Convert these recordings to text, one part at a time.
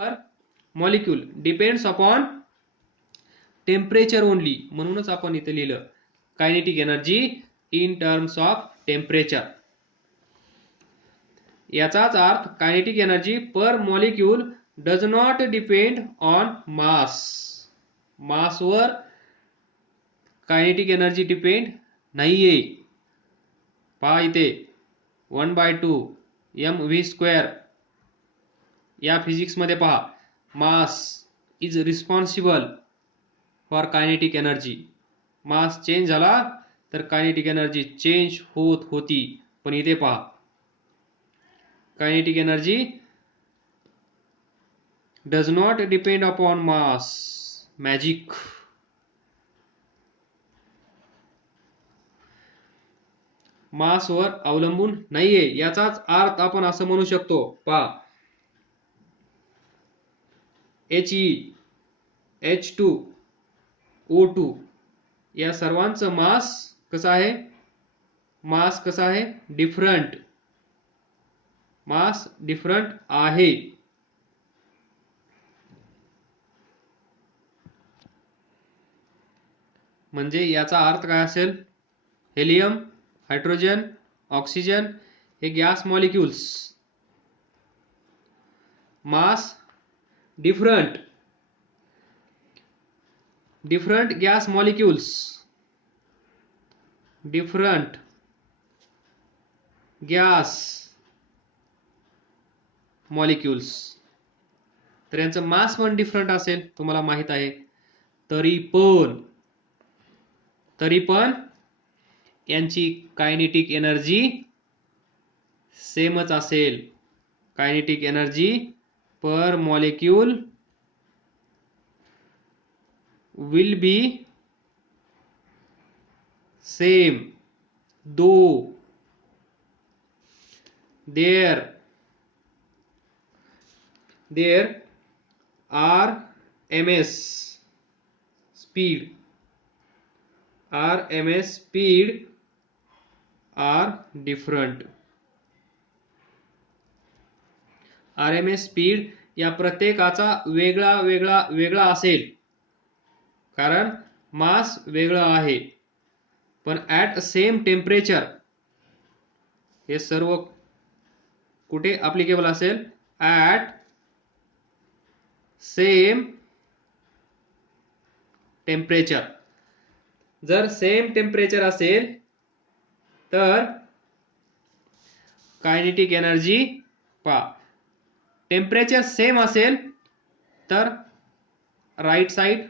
Molecule depends upon temperature only, म्हणूनच आपण इथे लिहिलं kinetic energy in terms of temperature. याचाच अर्थ kinetic energy per molecule does not depend on mass. मासवर कायनेटिक एनर्जी डिपेंड नाहीये. पहा इथे 1/2 mv². या फिजिक्स मध्ये पहा, mass is responsible for kinetic energy. Mass change झाला तर कायनेटिक एनर्जी चेंज होत होती. पण इथे पहा, kinetic energy does not depend upon mass. Magic. मासवर अवलंबून नाहीये. याचाच अर्थ आपण असं म्हणू शकतो, पहा, He, H2, O2 या सर्वांचं मास कसं आहे? मास कसं आहे? डिफरंट. मास डिफरंट आहे. म्हणजे याचा अर्थ काय असेल? हेलियम, हायड्रोजन, ऑक्सिजन हे gas molecules. Mass different gas molecules. Different gas molecules. तर यांचं मास पण डिफरंट असेल, तुम्हाला माहित आहे. तरी पण यांची कायनेटिक एनर्जी सेमच असेल. Kinetic energy per molecule will be same though their RMS speed are different. RMS speed या प्रत्येकाचा वेगळा असेल, कारण मास वेगळं आहे. पण ॲट सेम टेम्परेचर हे सर्व कुठे ॲप्लिकेबल असेल? At same temperature. जर सेम टेम्परेचर असेल तर कायनेटिक एनर्जी, पहा, टेम्परेचर सेम असेल तर राईट साइड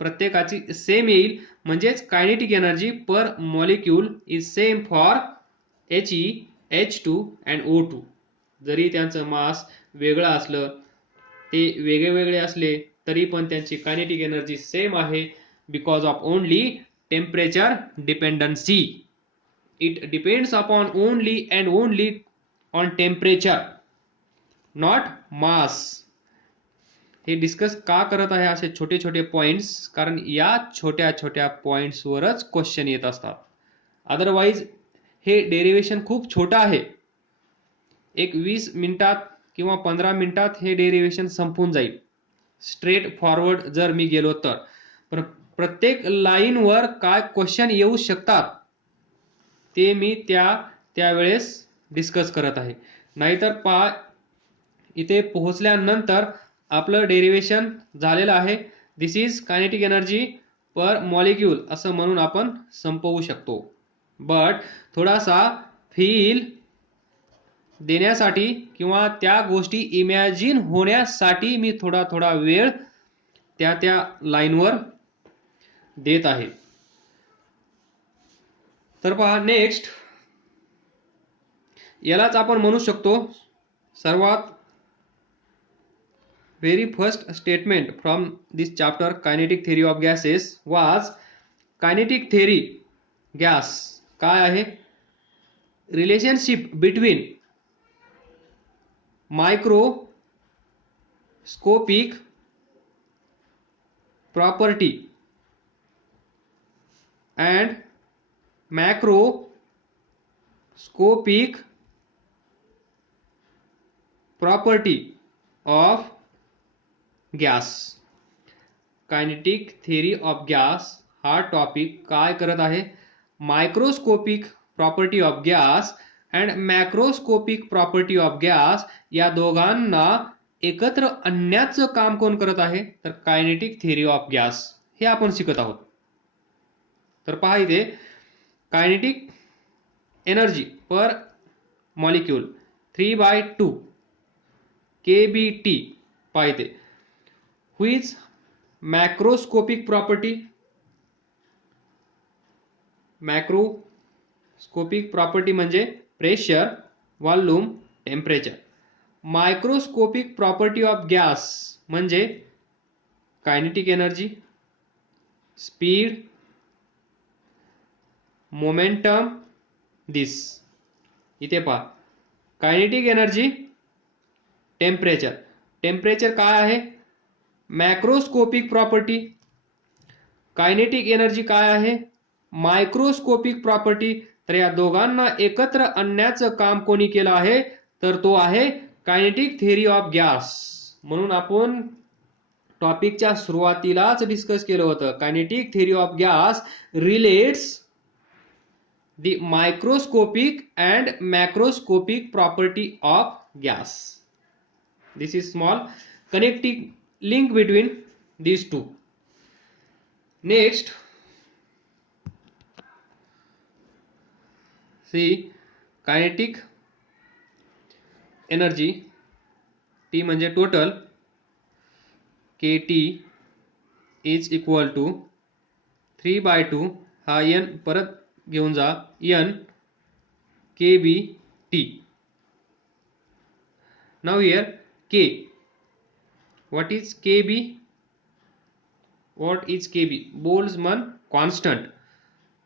प्रत्येकाची सेम येईल. म्हणजेच kinetic energy per molecule is same for He, H2 and O2. जरी त्यांचं मास वेगळं असलं, ते वेगळे असले तरी पण त्यांची कायनेटिक एनर्जी सेम आहे, because of only temperature dependency. It depends upon only and only on temperature, not मास. हे डिस्कस का करत आहे असे छोटे छोटे पॉइंट्स? कारण या छोट्या पॉइंट्सवरच क्वेश्चन येत असतात. अदरवाइज हे डेरिवेशन खूप छोटं आहे. एक 20 मिनिटात किंवा 15 मिनिटात हे डेरिवेशन संपून जाईल, स्ट्रेट फॉरवर्ड जर मी गेलो तर. पण प्रत्येक लाईनवर काय क्वेश्चन येऊ शकतात ते मी त्यावेळेस डिस्कस करत आहे. नाहीतर पहा, इथे पोहोचल्यानंतर आपलं डेरिवेशन झालेलं आहे. This is kinetic energy per molecule असं म्हणून आपण संपवू शकतो. बट थोडासा फील देण्यासाठी किंवा त्या गोष्टी इमॅजिन होण्यासाठी मी थोडा वेळ त्या लाईनवर देत आहे. तर पहा, नेक्स्ट यालाच आपण म्हणू शकतो सर्वात very first statement from this chapter, kinetic theory of gases, was kinetic theory gas काय आहे? Relationship between microscopic property and macroscopic property of gas. Kinetic theory of gas हा टॉपिक काय करत आहे, microscopic property of gas and macroscopic property of gas या दोघांना एकत्र आणण्याचं काम कोण करत आहे, तर कायनेटिक थेअरी ऑफ गॅस हे आपण शिकत आहोत. तर पहा इथे kinetic energy per molecule 3/2 kBT पहा इथे. Which macroscopic property, macroscopic property म्हणजे pressure, volume, temperature. Microscopic property of gas म्हणजे कायनेटिक एनर्जी, स्पीड, मोमेंटम, दिस. इथे पहा कायनेटिक एनर्जी, टेम्परेचर. टेम्परेचर काय आहे, मॅक्रोस्कोपिक प्रॉपर्टी. कायनेटिक एनर्जी काय आहे, मायक्रोस्कोपिक प्रॉपर्टी. तर या दोघांना एकत्र आणण्याचं काम कोणी केलं आहे, तर तो आहे कायनेटिक थेअरी ऑफ गॅस. म्हणून आपण टॉपिकच्या सुरुवातीलाच डिस्कस केलं होतं, kinetic theory of gas relates the microscopic and macroscopic property of gas. This is small connecting link between these two. Next, see kinetic energy, T म्हणजे total, KT is equal to 3/2 हा n परत घेऊन जा, n kBT. Now here K, what is KB, what is KB, Boltzmann constant.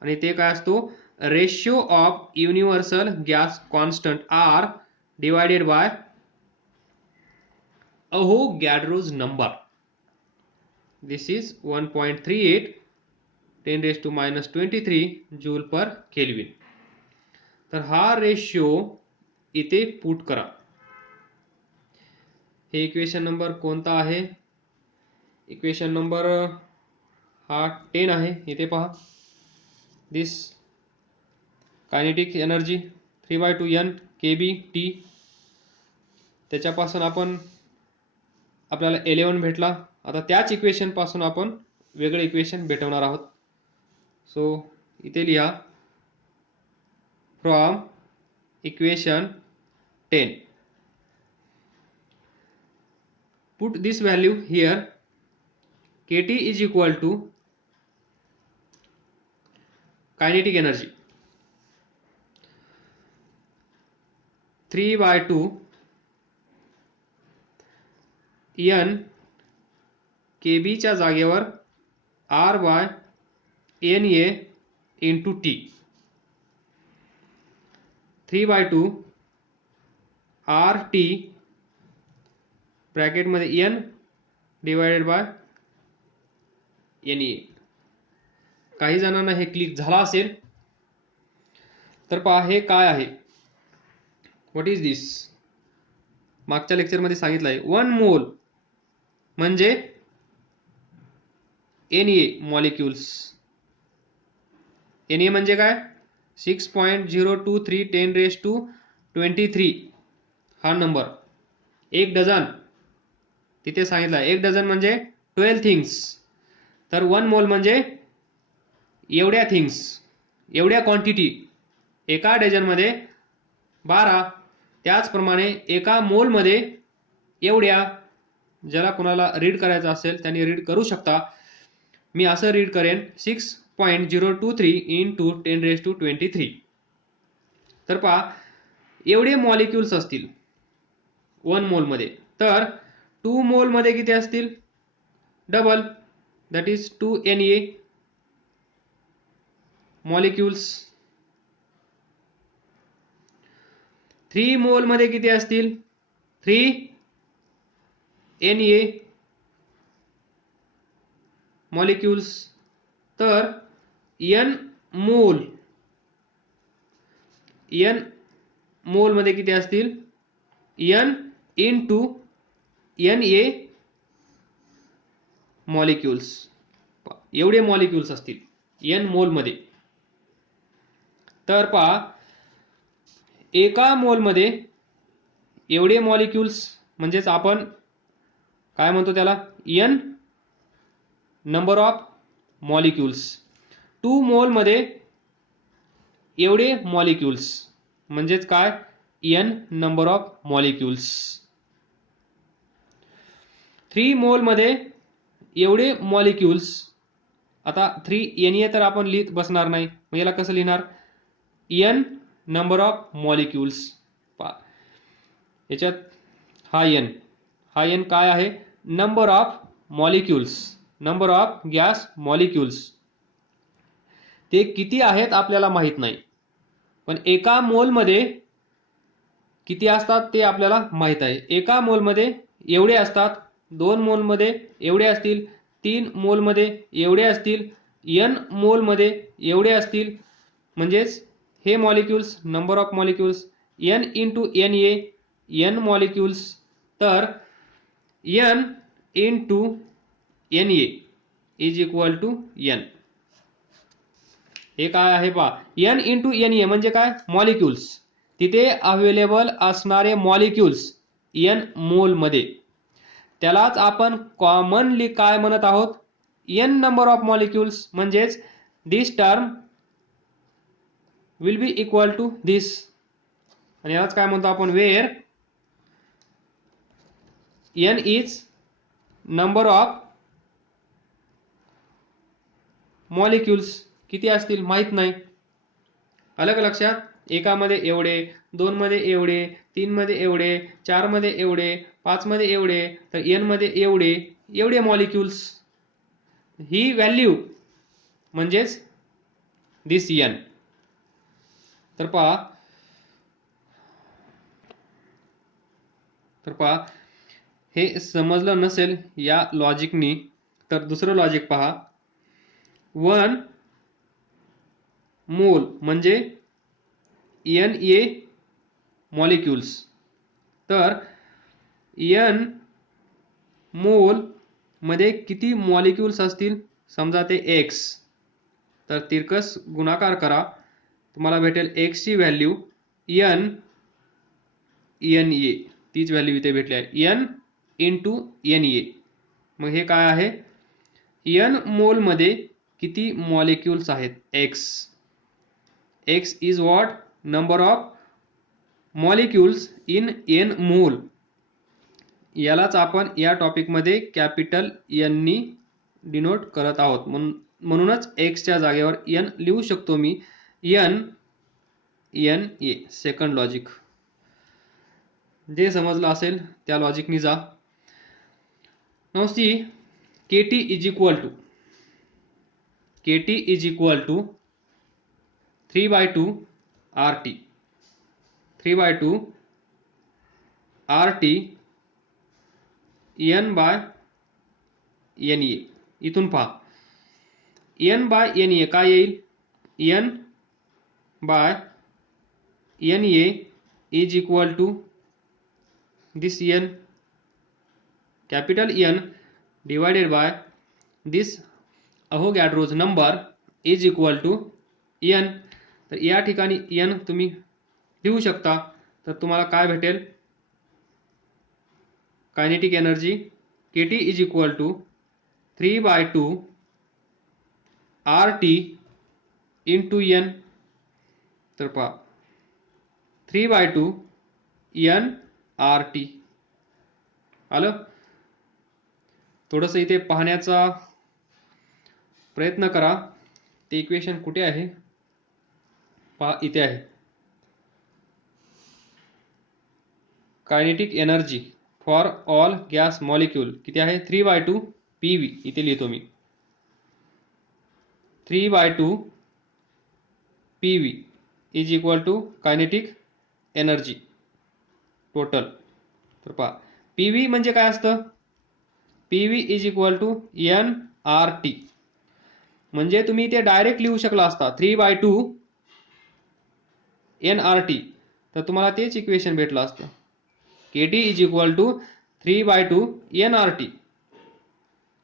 आणि ते काय असतो, ratio of universal gas constant R divided by Avogadro's number. This is 1.38 10⁻⁻23 joule per kelvin. तर हा रेशिओ इथे पुट करा. हे इक्वेशन नंबर कोणता आहे, इक्वेशन नंबर हा 10 आहे. इथे पहा दिस कायनेटिक एनर्जी 3/2 n kBT. त्याच्यापासून आपण आपल्याला 11 भेटला. आता त्याच इक्वेशन पासून आपण वेगळे इक्वेशन भेटवणार आहोत. सो इथे लिहा, from equation 10 put this value here. KT is equal to kinetic energy 3/2 n KB च्या जागेवर R/NA into T. 3/2 RT bracket मध्ये n डिवायडेड बाय NA. काही जणांना हे क्लिक झाला असेल तर पहा हे काय आहे, व्हॉट इज दिस. मागच्या लेक्चर मध्ये सांगितलं आहे 1 मोल म्हणजे Na मॉलिक्युल्स. Na म्हणजे काय, 6.023 10⁻23 हा नंबर. 1 डझन तिथे सांगितलं, 1 डझन म्हणजे 12 थिंग्स. तर 1 मोल म्हणजे एवढ्या थिंग्स, एवढ्या क्वांटिटी. एका डझनमध्ये 12. त्याचप्रमाणे एका मोलमध्ये एवढ्या. ज्याला कोणाला रीड करायचं असेल त्यांनी रीड करू शकता. मी असं रीड करेन 6.023 into 10⁻23. तर पहा एवढे मॉलिक्युल्स असतील 1 मोल मध्ये. तर 2 मोल मध्ये किती असतील, double, that is 2 Na molecules. 3 मोल मध्ये किती असतील, 3 Na मॉलिक्युल्स. तर n मोल मध्ये किती असतील, n into Na मॉलिक्युल्स, एवढे मॉलिक्युल्स असतील n मोलमध्ये. तर पहा एका मोलमध्ये एवढे मॉलिक्युल्स म्हणजेच आपण काय म्हणतो त्याला n नंबर ऑफ मॉलिक्युल्स. 2 मोलमध्ये एवढे मॉलिक्युल्स म्हणजेच काय n नंबर ऑफ मॉलिक्युल्स. 3 मोलमध्ये एवढे मॉलिक्युल्स. आता 3 Na तर आपण लिहित बसणार नाही, मग याला कसं लिहिणार n नंबर ऑफ मॉलिक्युल्स. याच्यात हा n काय आहे number of molecules, number of gas molecules. ते किती आहेत आपल्याला माहित नाही, पण एका मोलमध्ये किती असतात ते आपल्याला माहित आहे. एका मोलमध्ये एवढे असतात, 2 मोलमध्ये एवढे असतील, 3 मोलमध्ये एवढे असतील, n मोलमध्ये एवढे असतील. म्हणजेच हे molecules number of molecules n into Na n molecules. तर n into Na is equal to n. हे काय आहे पहा n इंटू Na म्हणजे काय मॉलिक्युल्स, तिथे अवेलेबल असणारे मॉलिक्युल्स n मोलमध्ये. त्यालाच आपण कॉमनली काय म्हणत आहोत n नंबर ऑफ मॉलिक्युल्स. म्हणजेच this term will be equal to this. आणि यालाच काय म्हणतो आपण where n is number of molecules. किती असतील माहित नाही. अलग लक्षात. एकामध्ये एवढे, 2 मध्ये एवढे, 3 मध्ये एवढे, 4 मध्ये एवढे, 5 मध्ये एवढे, तर n मध्ये एवढे एवढे मॉलिक्युल्स. ही व्हॅल्यू म्हणजेच दिस n. तर पहा हे समजलं नसेल या लॉजिकनी तर दुसरं लॉजिक पहा. 1 मोल म्हणजे Na मॉलिक्युल्स. तर n मोल मध्ये किती मॉलिक्युल्स असतील समजा ते x, तर तिरकस गुणाकार करा, तुम्हाला भेटेल x ची व्हॅल्यू n Na. तीच व्हॅल्यू इथे भेटली आहे n इंटू Na. मग हे काय आहे n मोल मध्ये किती मॉलिक्युल्स आहेत x is what number of molecules in n मोल. यालाच आपण या टॉपिक मध्ये कॅपिटल n नी डिनोट करत आहोत. म्हणूनच x च्या जागेवर n लिहू शकतो मी Na. Second logic. जे समजलं असेल त्या लॉजिकनी जा. Now see kT is equal to 3/2 RT. 3/2 RT n by Na. इथून पहा n by Na काय येईल n by Na is equal to this n capital N divided by this Avogadro's number is equal to n. तर या ठिकाणी n तुम्ही लिहू शकता. तर तुम्हाला काय भेटेल kinetic energy kT is equal to 3/2 RT into n. तर पहा 3/2 n RT. आलं. थोडंसं इथे पाहण्याचा प्रयत्न करा. ते इक्वेशन कुठे आहे पहा, इथे आहे. Kinetic energy for all gas molecule किती आहे 3/2 PV. इथे लिहितो मी 3/2 PV is equal to kinetic energy total. तर पहा PV म्हणजे काय असतं PV is equal to nRT. म्हणजे तुम्ही ते डायरेक्ट लिहू शकला असता 3/2 nRT. तर तुम्हाला तेच इक्वेशन भेटलं असतं kT is equal to 3/2 nRT.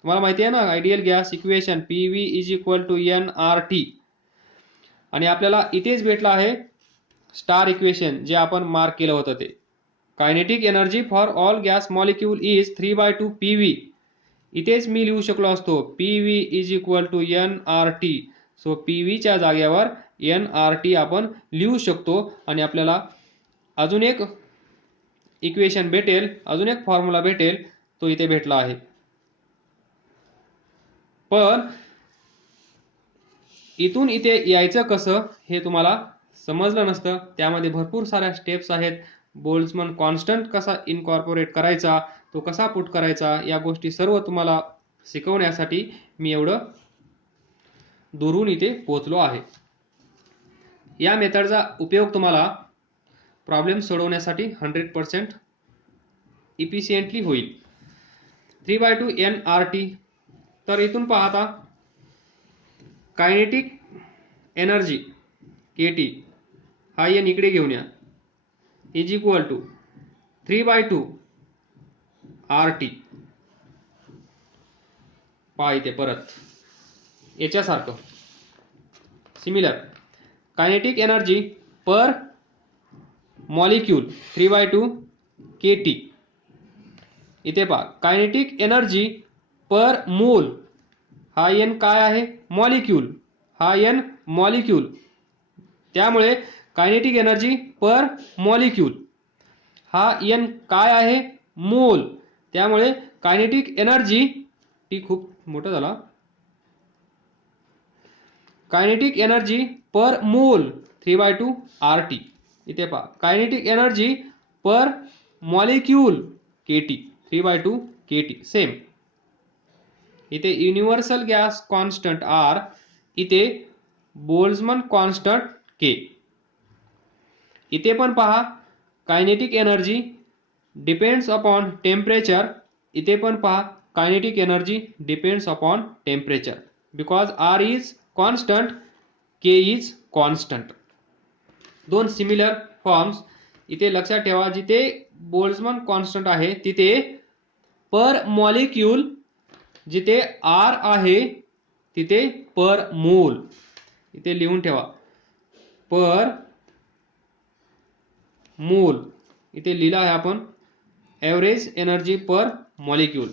तुम्हाला माहिती आहे ना ideal gas equation PV is equal to nRT. आणि आपल्याला इथेच भेटलं आहे स्टार इक्वेशन जे आपण मार्क केलं होतं ते. Kinetic energy for all gas molecule is 3/2 PV. इथेच मी लिहू शकलो असतो PV is equal to nRT. So PV च्या जागेवर nRT आपण लिहू शकतो आणि आपल्याला अजून एक इक्वेशन भेटेल, अजून एक फॉर्म्युला भेटेल, तो इथे भेटला आहे. पण इथून इथे यायचं कसं हे तुम्हाला समजलं नसतं. त्यामध्ये भरपूर साऱ्या स्टेप्स आहेत. बोल्ट्झमन कॉन्स्टंट कसा इनकॉर्पोरेट करायचा, तो कसा पुट करायचा, या गोष्टी सर्व तुम्हाला शिकवण्यासाठी मी एवढं दुरून इथे पोहोचलो आहे. या मेथडचा उपयोग तुम्हाला प्रॉब्लेम सोडवण्यासाठी 100% इफिशियंटली होईल. 3/2 nRT. तर इथून पाहता कायनेटिक एनर्जी KT हा n इकडे घेऊन या इज इक्वल टू 3/2 RT. पहा इथे परत याच्यासारखं similar kinetic energy per molecule 3/2 KT. इथे पहा कायनेटिक एनर्जी पर मोल हा n काय आहे मॉलिक्यूल, हा n मॉलिक्यूल. त्यामुळे कायनेटिक एनर्जी पर मॉलिक्यूल हा n काय आहे मोल. त्यामुळे कायनेटिक एनर्जी टी खूप मोठा झाला. कायनेटिक एनर्जी पर मोल 3/2 RT. इथे पहा kinetic energy per molecule KT 3/2 KT. Same इथे युनिव्हर्सल गॅस कॉन्स्टंट R, इथे बोल्ट्झमन कॉन्स्टंट K. इथे पण पहा kinetic energy depends upon temperature. इथे पण पहा kinetic energy depends upon temperature. Because R is constant, K is constant. दोन similar forms. इथे लक्षात ठेवा जिथे बोल्ट्झमन कॉन्स्टंट आहे तिथे पर मॉलिक्यूल, जिथे R आहे तिथे पर मोल. इथे लिहून ठेवा पर मोल. इथे लिहिला आहे आपण एव्हरेज एनर्जी पर मॉलिक्यूल.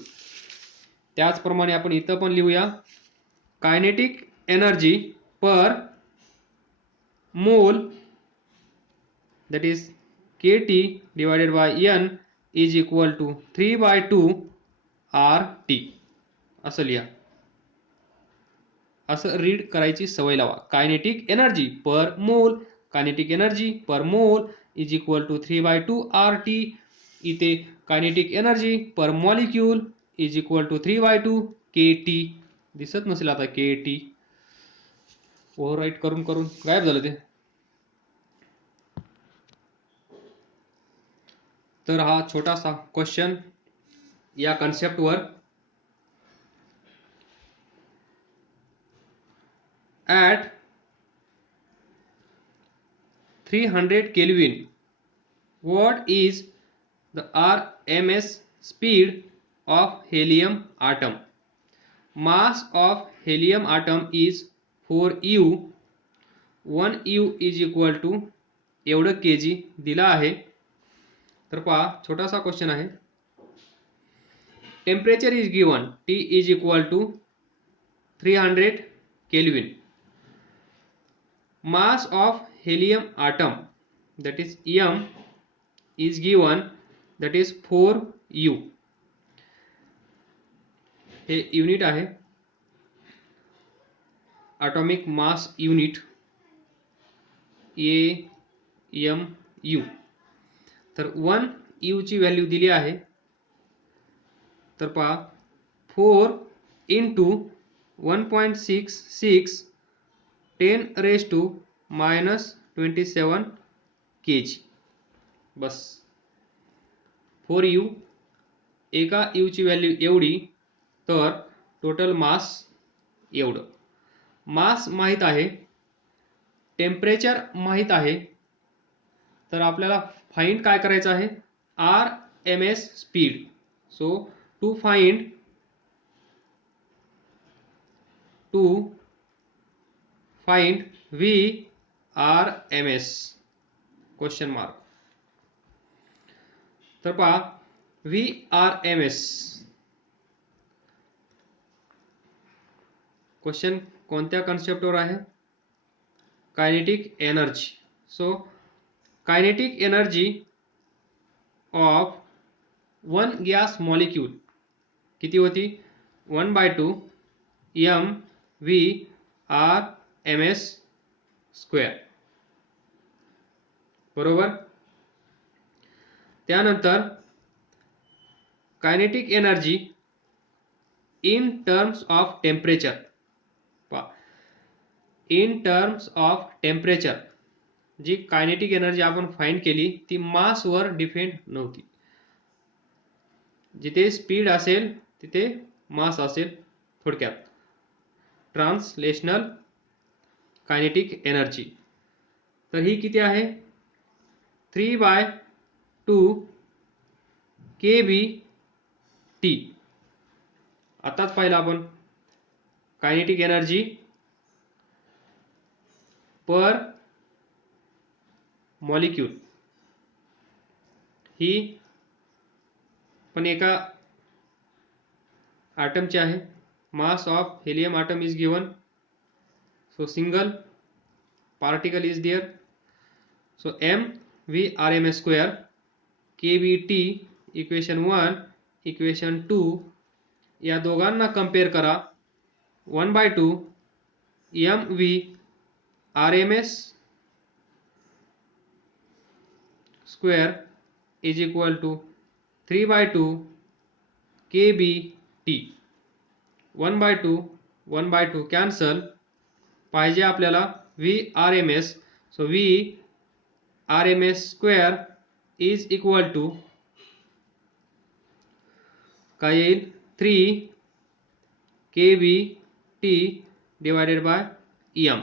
त्याचप्रमाणे आपण इथं पण लिहूया कायनेटिक एनर्जी पर मोल that is KT divided by N is equal to 3/2 RT. असं लिहा, असं रीड करायची सवय लावा. कायनेटिक एनर्जी पर मोल, kinetic energy per mole is equal to 3/2 RT. इथे kinetic energy per molecule is equal to 3/2 KT. दिसत नसेल आता KT, ओव्हरराईट करून करून गायब झालं ते. तर हा छोटासा क्वेश्चन या कन्सेप्टवर. At 300 Kelvin what is the RMS speed of helium atom? Mass of helium atom is 4U. 1U is equal to एवढं kg दिला आहे. तर पहा छोटासा क्वेश्चन आहे. Temperature is given T is equal to 300 Kelvin. Mass of helium atom that is M is given that is 4U. हे unit आहे atomic mass unit AMU. तर 1U ची व्हॅल्यू दिली आहे. तर पहा 4 into 1.66 10⁻⁻27 kg. बस 4U, एका U ची व्हॅल्यू एवढी, तर टोटल मास एवढं. मास माहित आहे, टेम्परेचर माहित आहे, तर आपल्याला फाइंड काय करायचं आहे RMS speed. So to find to find VRMS question mark. तर पहा VRMS क्वेश्चन कोणत्या कॉन्सेप्टवर आहे? Kinetic energy. So kinetic energy of one gas molecule किती होती? 1/2 mv/rs स्क्वेअर. बरोबर. त्यानंतर kinetic energy in terms of temperature. In terms of temperature जी कायनेटिक एनर्जी आपण फाइंड केली ती मासवर डिपेंड नव्हती. जिथे स्पीड असेल तिथे मास असेल. थोडक्यात ट्रान्सलेशनल कायनेटिक एनर्जी. तर ही किती आहे? 3/2 kBT. आताच पाहिलं आपण कायनेटिक एनर्जी पर मॉलिक्यूल ही पण एका ॲटमची आहे. Mass of helium atom is given, so single particle is there. So mv/rs square kBT equation 1 equation 2 या दोघांना कंपेअर करा. 1/2 mv/rs square is equal to 3/2 kBT. 1/2 cancel. पाहिजे आपल्याला VRMS. So VRMS square is equal to काय येईल? 3 kBT divided by m.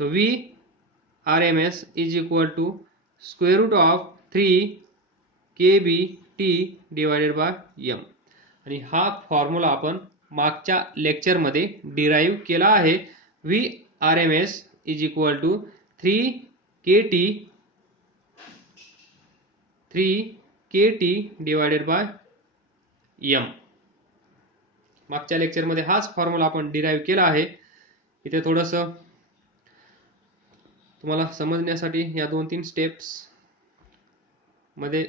So VRMS is equal to square root of 3 kBT divided by m. आणि हा formula आपण मागच्या लेक्चरमध्ये derive केला आहे. VRMS is equal to 3 kT divided by m. मागच्या लेक्चरमध्ये हाच फॉर्म्युला आपण डिराईव्ह केला आहे. इथे थोडंसं तुम्हाला समजण्यासाठी या 2-3 स्टेप्स मध्ये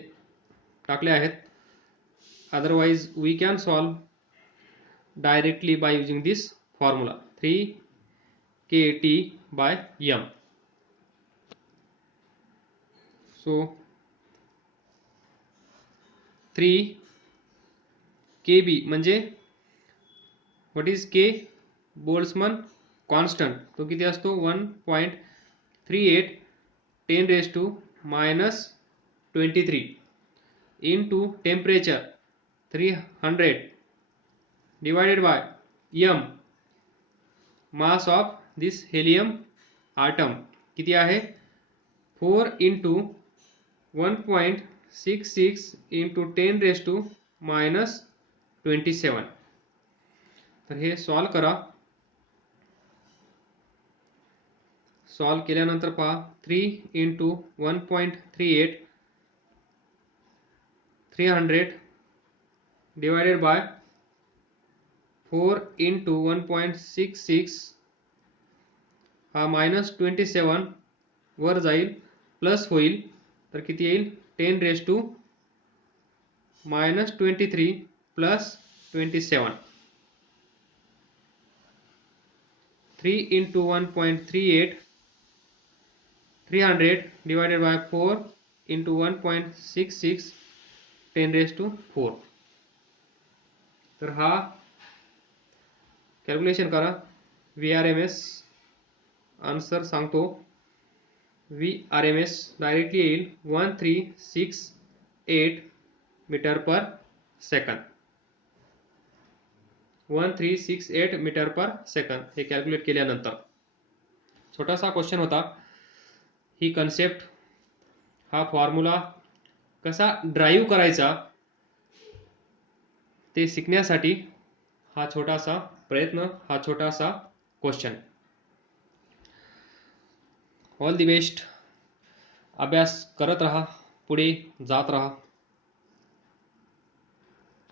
टाकले आहेत. Otherwise we can solve directly by using this formula 3 kT by m. So 3 kB म्हणजे what is K? Boltzmann constant. तो किती असतो? 1.38 10⁻⁻23 into temperature 300 divided by m. mass of this helium atom किती आहे? 4 into 1.66 into 10⁻⁻27. तर हे solve करा. Solve केल्यानंतर पहा 3 into 1.38 300 divided by 4 into 1.66 हा -27 वर जाईल प्लस होईल. तर किती येईल? 10⁻⁻23 plus 27. 3 into 1.38 300 divided by 4 into 1.66 10⁻⁴. तर हा कॅल्क्युलेशन करा. VRMS आन्सर सांगतो. VRMS डायरेक्टली येईल 1368 meter per second. 1368 meter per second हे कॅल्क्युलेट केल्यानंतर. छोटासा क्वेश्चन होता. ही कन्सेप्ट हा फॉर्म्युला कसा ड्राईव्ह करायचा ते शिकण्यासाठी हा छोटासा प्रयत्न, हा छोटासा क्वेश्चन. All the best. अभ्यास करत राहा, पुढे जात राहा.